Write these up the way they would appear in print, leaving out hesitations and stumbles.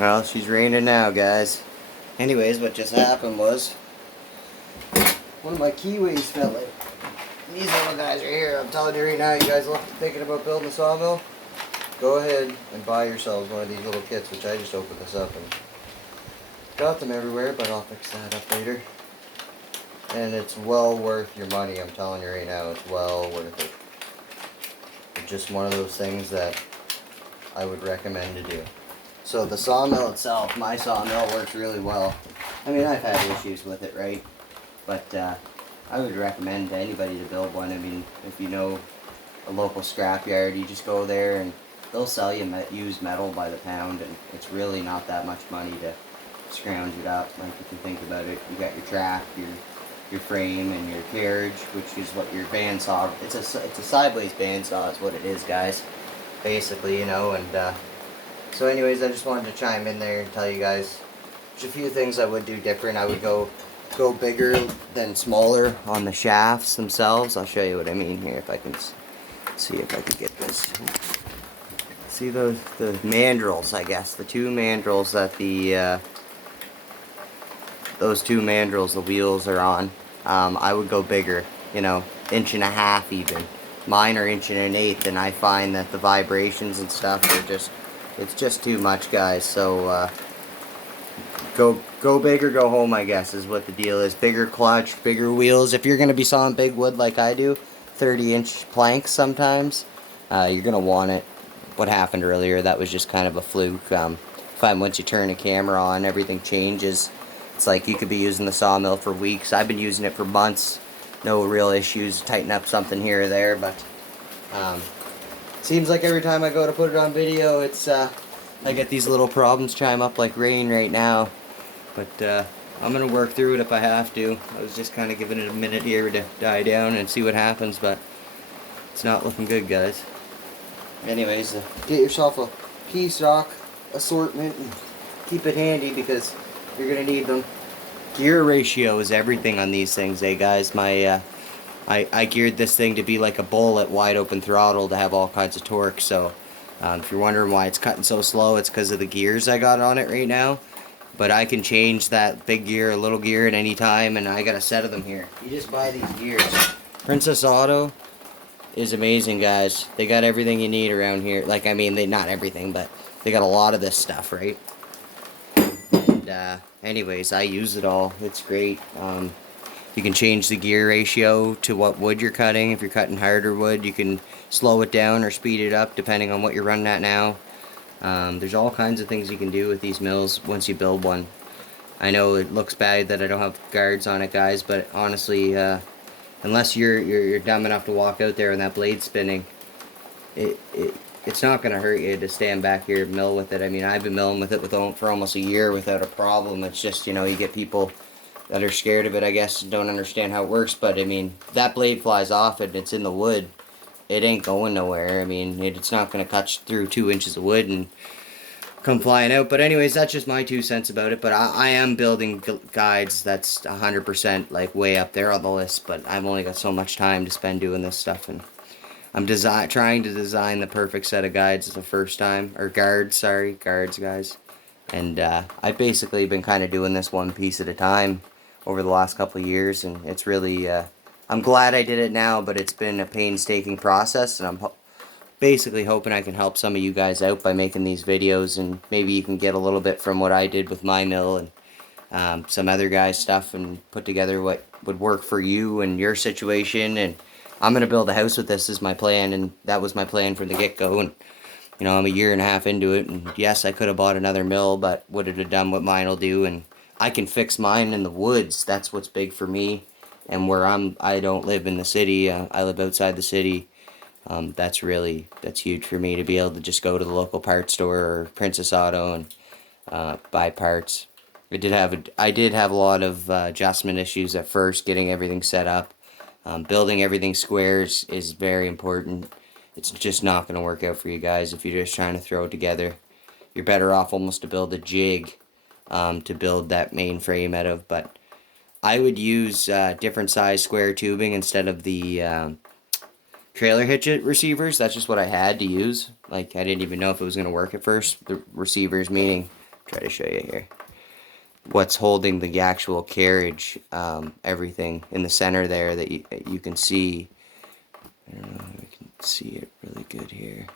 Well, she's raining now, guys. Anyways, what just happened was one of my Keyways fell out. These little guys are here. I'm telling you right now, you guys thinking about building a sawmill? Go ahead and buy yourselves one of these little kits, which I just opened this up and got them everywhere, but I'll fix that up later. And it's well worth your money, I'm telling you right now, it's well worth it. It's just one of those things that I would recommend to do. So the sawmill itself, my sawmill works really well. I mean, I've had issues with it, right? But I would recommend to anybody to build one. I mean, if you know a local scrapyard, you just go there and they'll sell you used metal by the pound, and it's really not that much money to scrounge it up. Like, if you think about it, you got your track, your frame, and your carriage, which is what your bandsaw. It's a sideways bandsaw, is what it is, guys. Basically, you know. And so, anyways, I just wanted to chime in there and tell you guys there's a few things I would do different. I would go bigger than smaller on the shafts themselves. I'll show you what I mean here if I can see if I can get this. See the mandrels, I guess, the two mandrels that those two mandrels the wheels are on. I would go bigger, you know, 1.5 inches even. Mine are 1.1 inches, and I find that the vibrations and stuff are it's just too much, guys. So go big or go home, I guess, is what the deal is. Bigger clutch, bigger wheels. If you're gonna be sawing big wood like I do, 30-inch planks sometimes, you're gonna want it. What happened earlier, that was just kind of a fluke. Once you turn the camera on, everything changes. It's like you could be using the sawmill for weeks. I've been using it for months. No real issues. Tighten up something here or there, but seems like every time I go to put it on video, it's I get these little problems chime up like rain right now. But I'm gonna work through it if I have to. I was just kind of giving it a minute here to die down and see what happens, but it's not looking good, guys. Anyways, get yourself a key stock assortment and keep it handy because you're gonna need them. Gear ratio is everything on these things, guys. I geared this thing to be like a bull at wide open throttle to have all kinds of torque. So if you're wondering why it's cutting so slow, it's because of the gears I got on it right now. But I can change that big gear or little gear at any time, and I got a set of them here. You just buy these gears. Princess Auto is amazing, guys. They got everything you need around here. Like, I mean, not everything, but they got a lot of this stuff, right? And anyways, I use it all. It's great. You can change the gear ratio to what wood you're cutting. If you're cutting harder wood, you can slow it down or speed it up depending on what you're running at now. There's all kinds of things you can do with these mills once you build one. I know it looks bad that I don't have guards on it, guys, but honestly, unless you're dumb enough to walk out there and that blade spinning, it's not going to hurt you to stand back here and mill with it. I mean, I've been milling with it for almost a year without a problem. It's just, you know, you get people that are scared of it, I guess, and don't understand how it works. But I mean, that blade flies off and it's in the wood. It ain't going nowhere. I mean, it's not going to cut through 2 inches of wood and come flying out. But anyways, that's just my 2 cents about it. But I am building guides that's 100% like way up there on the list. But I've only got so much time to spend doing this stuff, and I'm trying to design the perfect set of guides the first time, or guards, guys. And I've basically been kind of doing this one piece at a time over the last couple of years, and it's really I'm glad I did it now, but it's been a painstaking process, and I'm basically hoping I can help some of you guys out by making these videos, and maybe you can get a little bit from what I did with my mill and some other guys' stuff, and put together what would work for you and your situation. And I'm going to build a house with this is my plan, and that was my plan from the get-go. And you know, I'm 1.5 years into it, and yes, I could have bought another mill, but would have done what mine will do, and I can fix mine in the woods. That's what's big for me. And where I don't live in the city, I live outside the city. That's huge for me to be able to just go to the local parts store or Princess Auto and buy parts. I did have a lot of adjustment issues at first, getting everything set up. Building everything squares is very important. It's just not going to work out for you guys if you're just trying to throw it together. You're better off almost to build a jig to build that main frame out of. But I would use different size square tubing instead of the trailer hitch receivers. That's just what I had to use. Like, I didn't even know if it was going to work at first. The receivers meaning try to show you here. What's holding the actual carriage, everything in the center there that you can see. I don't know if we can see it really good here.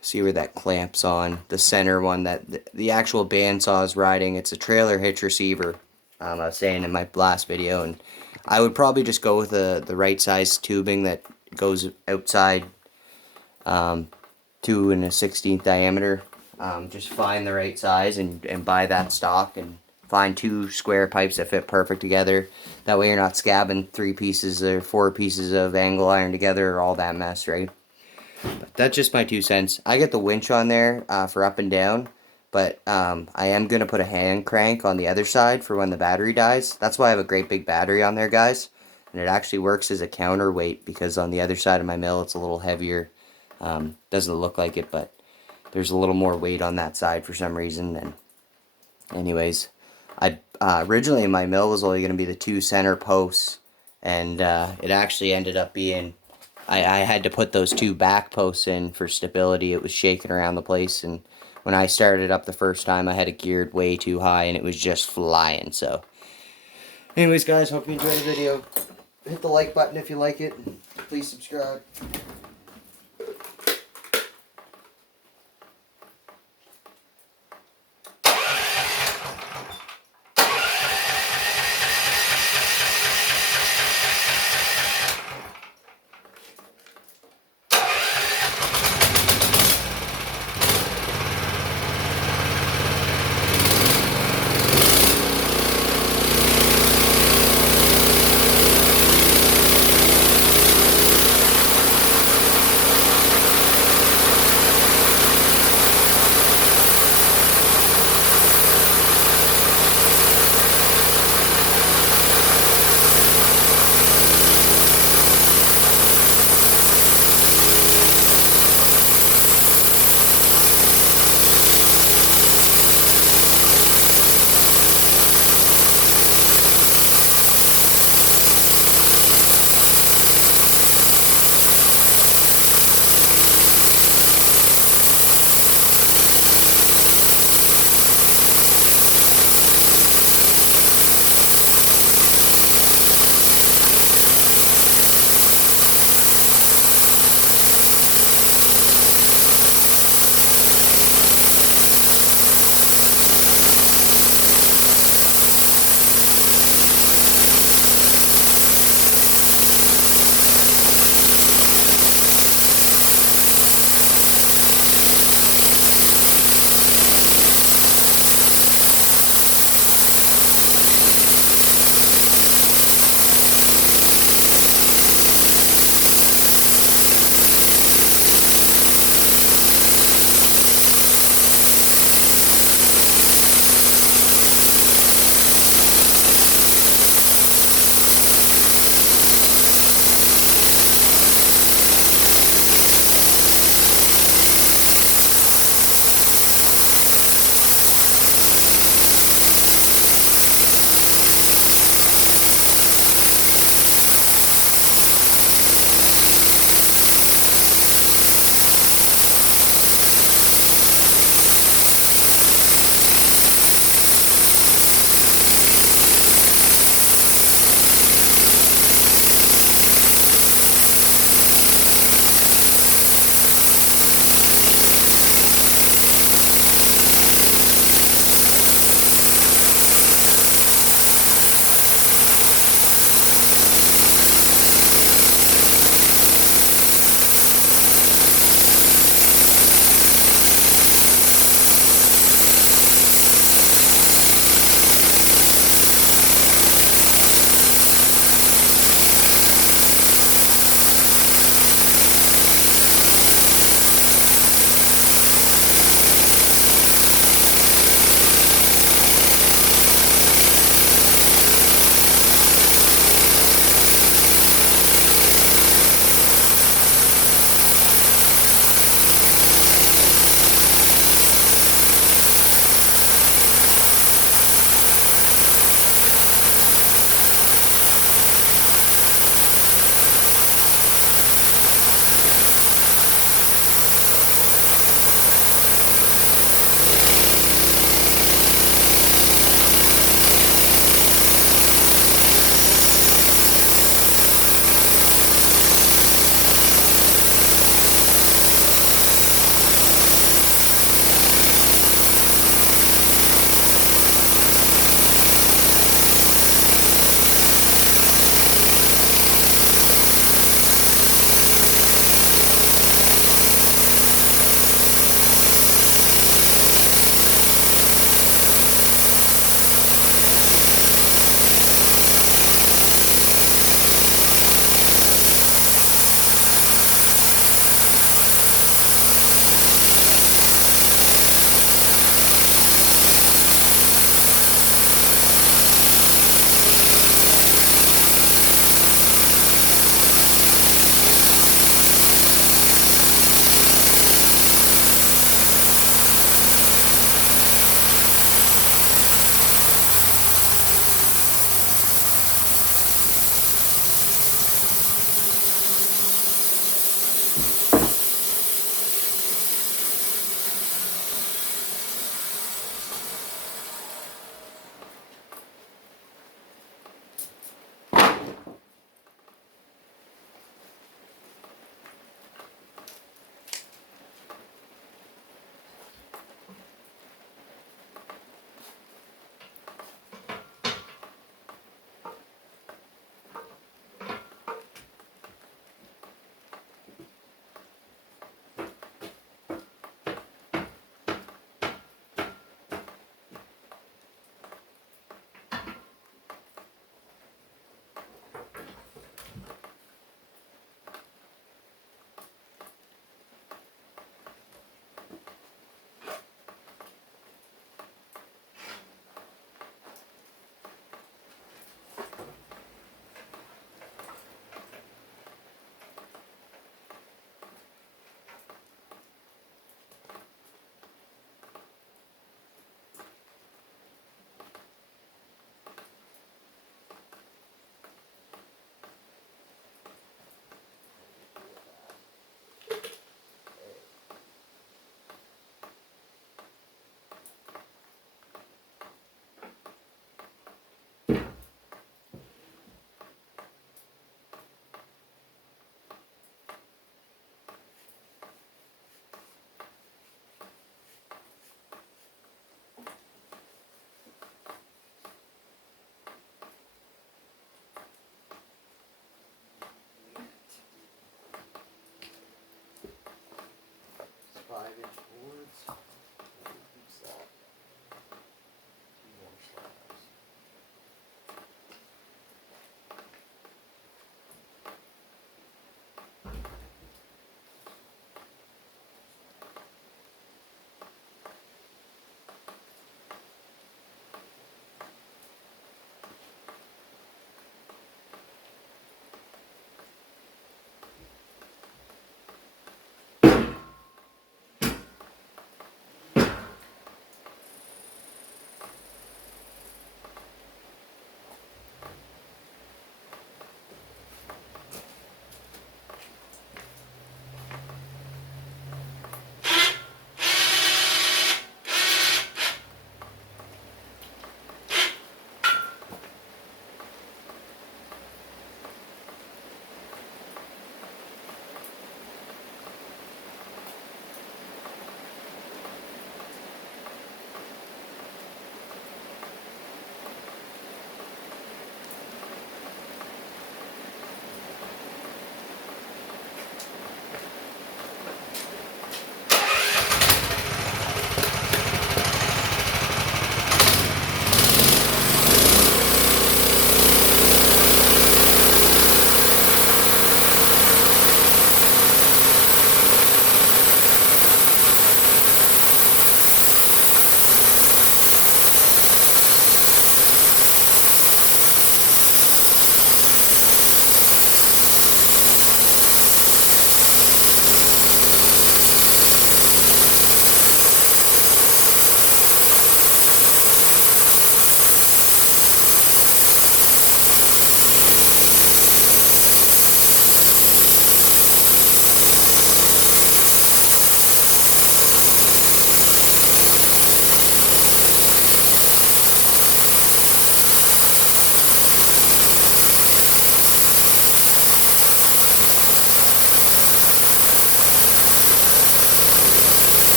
See where that clamps on, the center one that the actual bandsaw is riding. It's a trailer hitch receiver, I was saying in my last video, and I would probably just go with the right size tubing that goes outside, 2 1/16 diameter. Just find the right size and buy that stock, and find 2 square pipes that fit perfect together. That way you're not scabbing 3 pieces or 4 pieces of angle iron together or all that mess, right? But that's just my 2 cents. I get the winch on there for up and down, but I am going to put a hand crank on the other side for when the battery dies. That's why I have a great big battery on there, guys. And it actually works as a counterweight, because on the other side of my mill it's a little heavier. Doesn't look like it, but there's a little more weight on that side for some reason. And anyways, I originally my mill was only going to be the 2 center posts, and it actually ended up being, I had to put those 2 back posts in for stability. It was shaking around the place, and when I started up the first time I had it geared way too high and it was just flying. So anyways, guys, hope you enjoyed the video. Hit the like button if you like it. Please subscribe.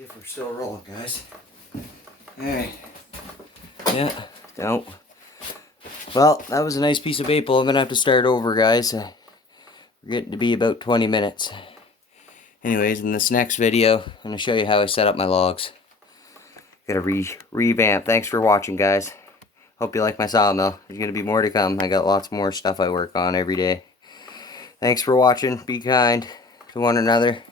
See if we're still rolling, guys. Alright. Yeah, no. Well, that was a nice piece of maple. I'm going to have to start over, guys. We're getting to be about 20 minutes. Anyways, in this next video, I'm going to show you how I set up my logs. Gotta revamp. Thanks for watching, guys. Hope you like my sawmill. There's going to be more to come. I got lots more stuff I work on every day. Thanks for watching. Be kind to one another.